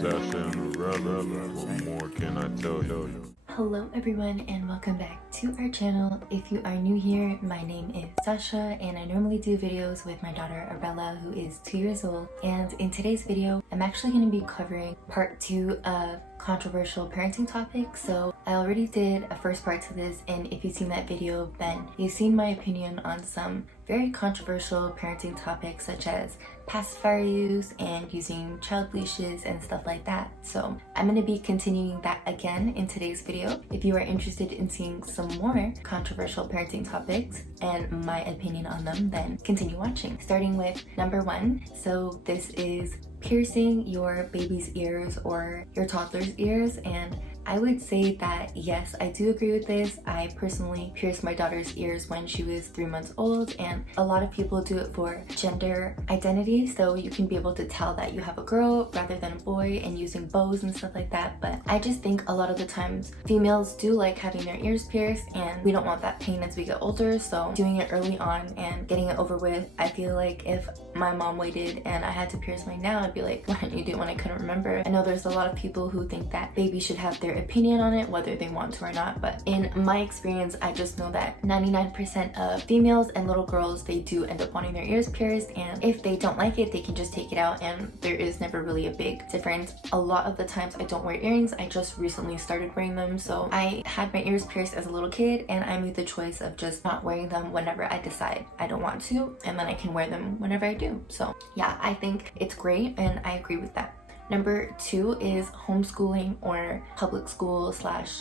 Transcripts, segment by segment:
session. What more can I tell you? Hello everyone and welcome back to our channel. If you are new here, my name is Sasha and I normally do videos with my daughter Arabella, who is 2 years old. And in today's video, I'm actually going to be covering part 2 of controversial parenting topics. So I already did a first part to this, and if you've seen that video, then you've seen my opinion on some very controversial parenting topics such as pacifier use and using child leashes and stuff like that. So I'm going to be continuing that again in today's video. If you are interested in seeing some more controversial parenting topics and my opinion on them, then continue watching. Starting with number 1. So this is piercing your baby's ears or your toddler's ears, and I would say that yes, I do agree with this. I personally pierced my daughter's ears when she was 3 months old, and a lot of people do it for gender identity, so you can be able to tell that you have a girl rather than a boy, and using bows and stuff like that. But I just think a lot of the times females do like having their ears pierced, and we don't want that pain as we get older, so doing it early on and getting it over with. I feel like if my mom waited and I had to pierce mine now, I'd be like, why didn't you do it when I couldn't remember? I know there's a lot of people who think that babies should have their opinion on it, whether they want to or not, but in my experience, I just know that 99% of females and little girls, they do end up wanting their ears pierced, and if they don't like it, they can just take it out, and there is never really a big difference. A lot of the times I don't wear earrings. I just recently started wearing them, so I had my ears pierced as a little kid, and I made the choice of just not wearing them whenever I decide I don't want to, and then I can wear them whenever I do. So yeah, I think it's great and I agree with that. Number 2 is homeschooling or public school slash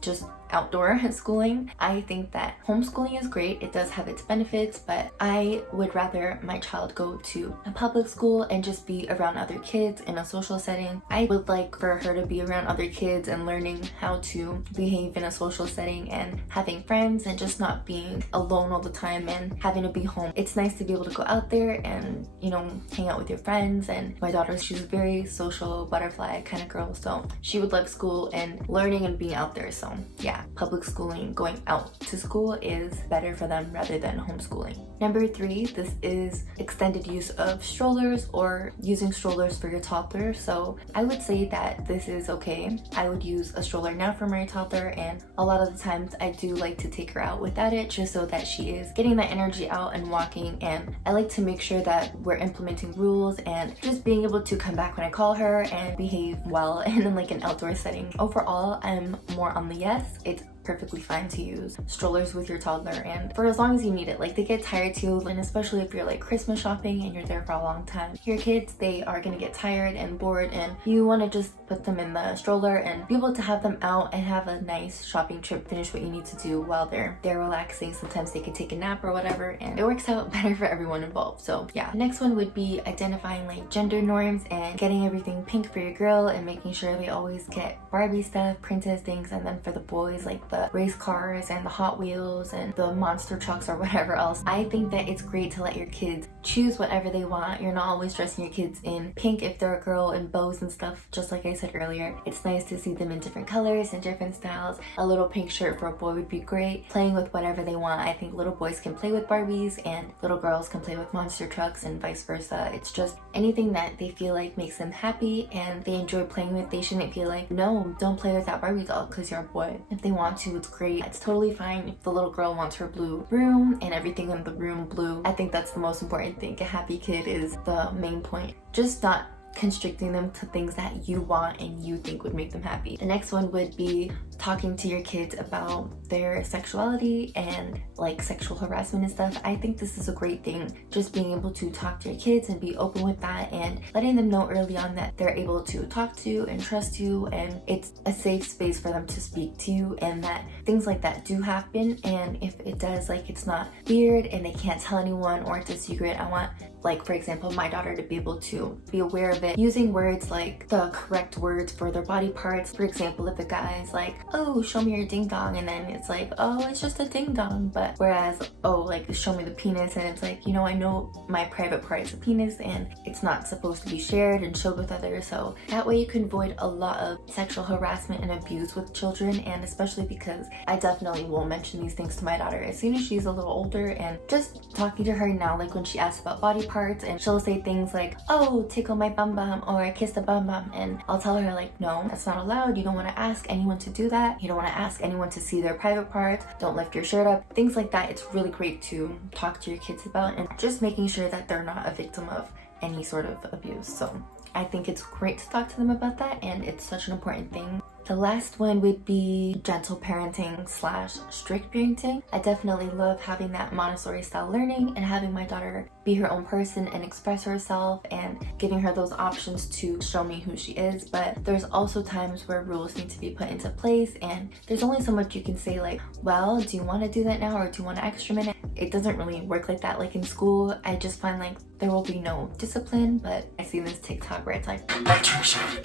just outdoor schooling. I think that homeschooling is great. It does have its benefits, but I would rather my child go to a public school and just be around other kids in a social setting. I would like for her to be around other kids and learning how to behave in a social setting and having friends and just not being alone all the time and having to be home. It's nice to be able to go out there and, you know, hang out with your friends. And my daughter, she's a very social butterfly kind of girl, so she would love school and learning and being out there. So yeah, public schooling, going out to school is better for them rather than homeschooling. Number 3, this is extended use of strollers or using strollers for your toddler. So I would say that this is okay. I would use a stroller now for my toddler, and a lot of the times I do like to take her out without it just so that she is getting that energy out and walking, and I like to make sure that we're implementing rules and just being able to come back when I call her and behave well in like an outdoor setting. Overall, I'm more on the yes. It's perfectly fine to use strollers with your toddler, and for as long as you need it. Like, they get tired too, and especially if you're like Christmas shopping and you're there for a long time, your kids, they are gonna get tired and bored, and you want to just put them in the stroller and be able to have them out and have a nice shopping trip, finish what you need to do while they're relaxing. Sometimes they can take a nap or whatever, and it works out better for everyone involved. So yeah, the next one would be identifying like gender norms and getting everything pink for your girl and making sure they always get Barbie stuff, princess things, and then for the boys, like the race cars and the Hot Wheels and the monster trucks or whatever else. I think that it's great to let your kids choose whatever they want. You're not always dressing your kids in pink if they're a girl, and bows and stuff. Just like I said earlier, it's nice to see them in different colors and different styles. A little pink shirt for a boy would be great. Playing with whatever they want. I think little boys can play with Barbies and little girls can play with monster trucks and vice versa. It's just anything that they feel like makes them happy and they enjoy playing with. They shouldn't feel like, no, don't play with that Barbie doll because you're a boy. If they want to, it's great. It's totally fine if the little girl wants her blue room and everything in the room blue. I think that's the most important thing. A happy kid is the main point. Just not constricting them to things that you want and you think would make them happy. The next one would be talking to your kids about their sexuality and like sexual harassment and stuff. I think this is a great thing, just being able to talk to your kids and be open with that and letting them know early on that they're able to talk to and trust you, and it's a safe space for them to speak to you, and that things like that do happen, and if it does, like, it's not weird and they can't tell anyone or it's a secret. I want, like, for example, my daughter to be able to be aware of it, using words like the correct words for their body parts. For example, if a guy is like, oh, show me your ding dong, and then it's like, oh, it's just a ding dong. But whereas, oh, like, show me the penis, and it's like, you know, I know my private part is a penis and it's not supposed to be shared and showed with others. So that way you can avoid a lot of sexual harassment and abuse with children, and especially because I definitely will mention these things to my daughter as soon as she's a little older, and just talking to her now, like when she asks about body parts, parts, and she'll say things like, oh, tickle my bum bum, or kiss the bum bum, and I'll tell her like, no, that's not allowed. You don't want to ask anyone to do that. You don't want to ask anyone to see their private parts. Don't lift your shirt up. Things like that. It's really great to talk to your kids about, and just making sure that they're not a victim of any sort of abuse. So I think it's great to talk to them about that, and it's such an important thing. The last one would be gentle parenting / strict parenting. I definitely love having that Montessori style learning and having my daughter be her own person and express herself and giving her those options to show me who she is. But there's also times where rules need to be put into place, and there's only so much you can say like, well, do you want to do that now, or do you want an extra minute? It doesn't really work like that. Like in school, I just find like there will be no discipline, but I see this TikTok where it's like,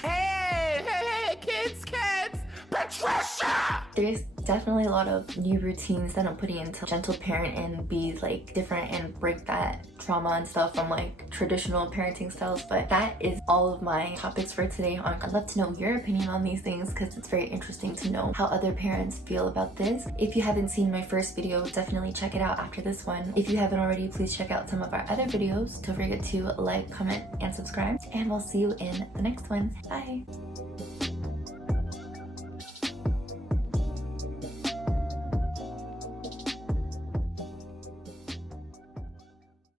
Hey, kids, Patricia! There's definitely a lot of new routines that I'm putting into gentle parent and be like different and break that trauma and stuff from like traditional parenting styles. But that is all of my topics for today. I'd love to know your opinion on these things because it's very interesting to know how other parents feel about this. If you haven't seen my first video, definitely check it out after this one. If you haven't already, please check out some of our other videos. Don't forget to like, comment, and subscribe, and we'll see you in the next one. Bye!